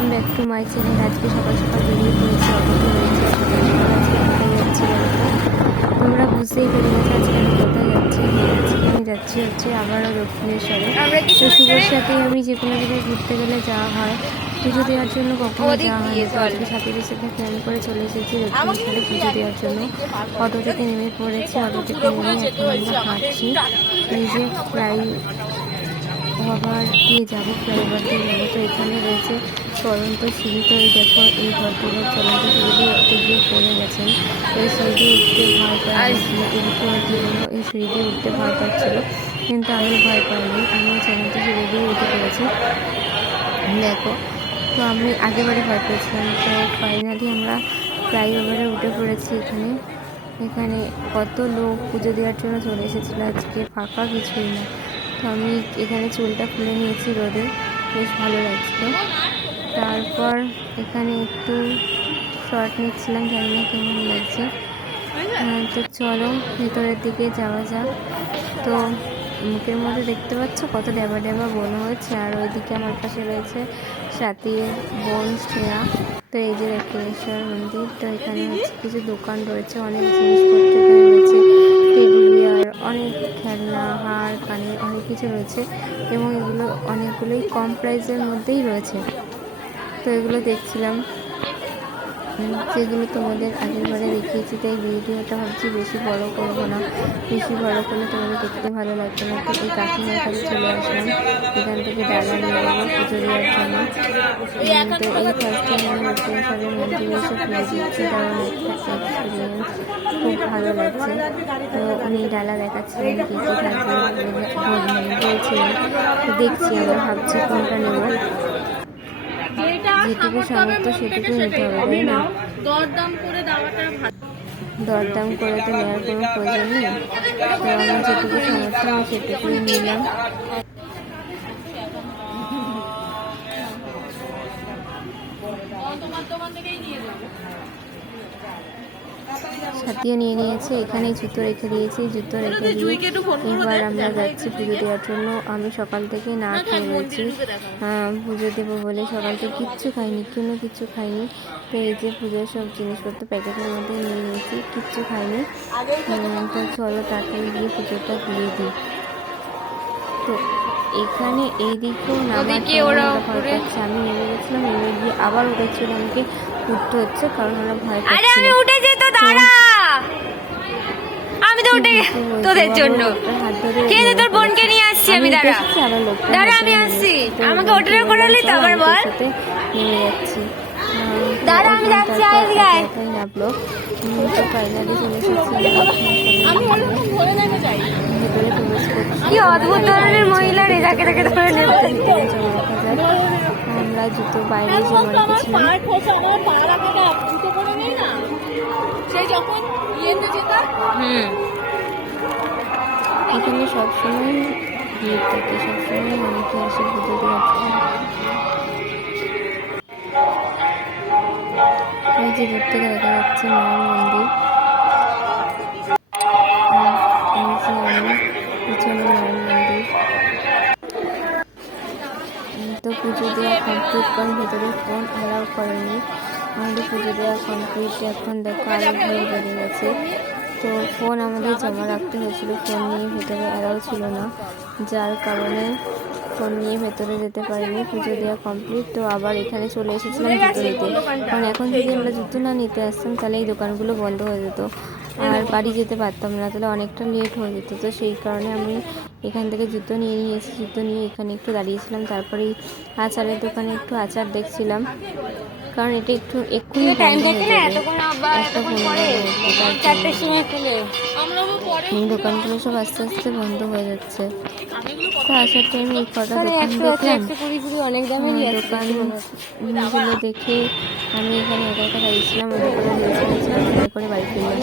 Welcome back to my channel. আজকে সকাল সকাল বেরিয়ে পড়েছি, অটোতে রয়েছে। সকাল সকাল আজকে কোথায় যাচ্ছি বলতো? তোমরা বুঝতেই পেরে গেছো আজকে আমি কোথায় যাচ্ছি। আজকে আমি যাচ্ছি হচ্ছে আবারও দক্ষিণেশ্বরে। তো শুভর সাথে আমি যে কোনো জায়গায় ঘুরতে গেলে যাওয়া হয়, পুজো দেওয়ার জন্য কখনো যাওয়া হয় তো আজকে সাথীদের সাথে প্ল্যান করে চলে এসেছি দক্ষিণেশ্বরে পুজো দেওয়ার জন্য। অটো থেকে নেমে পড়েছি, অটো থেকে নেমে এখন আমরা হাঁটছি। এই যে ফ্লাইওভার দিয়ে যাবো, ফ্লাইওভার দিয়ে যাবো। তো এখানে রয়েছে চলন্ত সিঁড়ি। তো এই দেখো, এই ভদ্রলোক চলন্ত সিঁড়ি দিয়ে উঠতে গিয়ে পড়ে গেছেন। এই সিঁড়ি দিয়ে উঠতে ভয় পায়, এদিকে এই সিঁড়ি দিয়ে উঠতে ভয় পাচ্ছিল, কিন্তু আমি ভয় পাইনি, আমি চলন্ত সিঁড়ি দিয়ে উঠে পড়েছি। দেখো, তো আমি আগেবারে ভয় পেয়েছিলাম। তো ফাইনালি আমরা ফ্লাইওভারে উঠে পড়েছি। এখানে কত লোক পুজো দেওয়ার জন্য চলে এসেছিলো, আজকে ফাঁকা কিছুই না। তো আমি এখানে চুলটা খুলে নিয়েছি রোদে, বেশ ভালো লাগছিল। তারপর এখানে একটু শর্ট নিচ্ছিলাম, জানি না কেমন লাগছে। তো চলো ভিতরের দিকে যাওয়া যাক। তো মুখের মধ্যে দেখতে পাচ্ছ কত ড্যাবা ড্যাবা বোন হয়েছে, আর ওইদিকে আমার পাশে রয়েছে সাথীর বোন শ্রেয়া। তো এই যে দক্ষিণেশ্বর মন্দির। তো এখানে হচ্ছে কিছু দোকান রয়েছে, অনেক জিনিসপত্র এখানে রয়েছে, টেডি বিয়ার, অনেক খেলনা, হার কানের, অনেক কিছু রয়েছে এবং এগুলো অনেকগুলোই কম প্রাইসের মধ্যেই রয়েছে। তো এগুলো দেখছিলাম, যেগুলো তোমাদের আগেরবারে দেখিয়েছি। তাই ভিডিওটা ভাবছি বেশি বড় করবো না, বেশি বড় করলে তোমাদের দেখতে ভালো লাগবে না। তো এই কাকিমার কাছে চলে আসলাম, এখান থেকে ডালা নিয়ে যাবো পুজো দেওয়ার জন্য। তো এই ফার্স্ট টাইম আমি দক্ষিণেশ্বরের মন্দিরে এসে পুজো দিচ্ছি, কারণ একটা এক্সপিরিয়েন্স, খুব ভালো লাগছে। তো উনি ডালা দেখাচ্ছিলেন কী কী থাকবে বলছিলেন। তো দেখছি, আমরা ভাবছি কোনটা নেব, যেটুকু সামর্থ্য সেটুকু নিতে হবে, তাই না? দরদাম করে তো নেওয়ার কোনো প্রয়োজন নেই। তো আমার যেটুকু সামর্থ্য আমি সেটুকুই নিলাম। সাথীও নিয়ে নিয়েছে, এখানেই জুতো রেখে দিয়েছি, জুতো রেখে দিয়ে এবার আমরা যাচ্ছি পুজো দেওয়ার জন্য। আমি সকাল থেকে না খেয়ে রয়েছি, পুজো দেবো বলে সকাল থেকে কিচ্ছু খাইনি, কিচ্ছু খাইনি। তো এই যে পুজোর সব জিনিসপত্র প্যাকেটের মধ্যে নিয়ে নিয়েছি, কিচ্ছু খাইনি। তো চলো তাড়াতাড়ি গিয়ে পুজোটা দিয়ে দিই। তো এখানে এইদিকেও ভয় পাচ্ছে, আমি নেমে গেছিলাম, নেমে গিয়ে আবার উঠেছিল, আমাকে উঠতে হচ্ছে কারণ ওরা ভয় পাচ্ছে। আমি তো উঠে তোদের জন্য কিন্তু তোর বোনকে নিয়ে আসছি আমি। দাঁড়া আমি আসছি, আমাকে ওটা করালি তো আবার বল। নেমে যাচ্ছি, দাঁড়া আমি যাচ্ছি, তাই নামলো। তো ফাইনালি চলে এসেছি ভেতরে প্রবেশ করছি। কি অদ্ভুত ধরনের মহিলা রে, যাকে তাকে ধরে নেবে। আমরা জুতো বাইরে জমা রেখেছিলাম। এখানে সবসময় ভিড় থাকে, সবসময় অনেকে আসে পুজো দেওয়ার জন্য। এই যে দূর থেকে দেখা যাচ্ছে মায়ের মন্দির, এই যে আমি পিছনে মায়ের মন্দির। তো পুজো দেওয়া কমপ্লিট, কারণ ভেতরে ফোন অ্যালাউ করেনি। আমাদের পুজো দেওয়া কমপ্লিট, এখন দেখো আরও ভিড় বেড়ে গেছে। তো ফোন আমাদের জমা রাখতে হয়েছিল, ফোন নিয়ে ভেতরে অ্যালাউ ছিল না, যার কারণে ফোন নিয়ে ভেতরে যেতে পারিনি। পুজো দেওয়া কমপ্লিট, তো আবার এখানে চলে এসেছিলাম জুতো নিতে, কারণ এখন যদি আমরা জুতো না নিতে আসতাম তাহলে এই দোকানগুলো বন্ধ হয়ে যেত আর বাড়ি যেতে পারতাম না, তাহলে অনেকটা লেট হয়ে যেত। তো সেই কারণে আমি এখান থেকে জুতো নিয়ে নিয়েছি, জুতো নিয়ে এখানে একটু দাঁড়িয়েছিলাম। তারপরে আচারের দোকানে একটু আচার দেখছিলাম, কারণ এটা একটু এক্ষুনি বন্ধ হয়ে যাবে, একটা 15 এই দোকানগুলো সব আস্তে আস্তে বন্ধ হয়ে যাচ্ছে। তো আসার টাইমে এই কটা দোকান দেখলাম, দোকানগুলো দেখে আমি এখানে একা একা দাঁড়িয়েছিলাম, ওই দোকানে নিয়েছিলাম, করে বাড়ি ফিরলাম।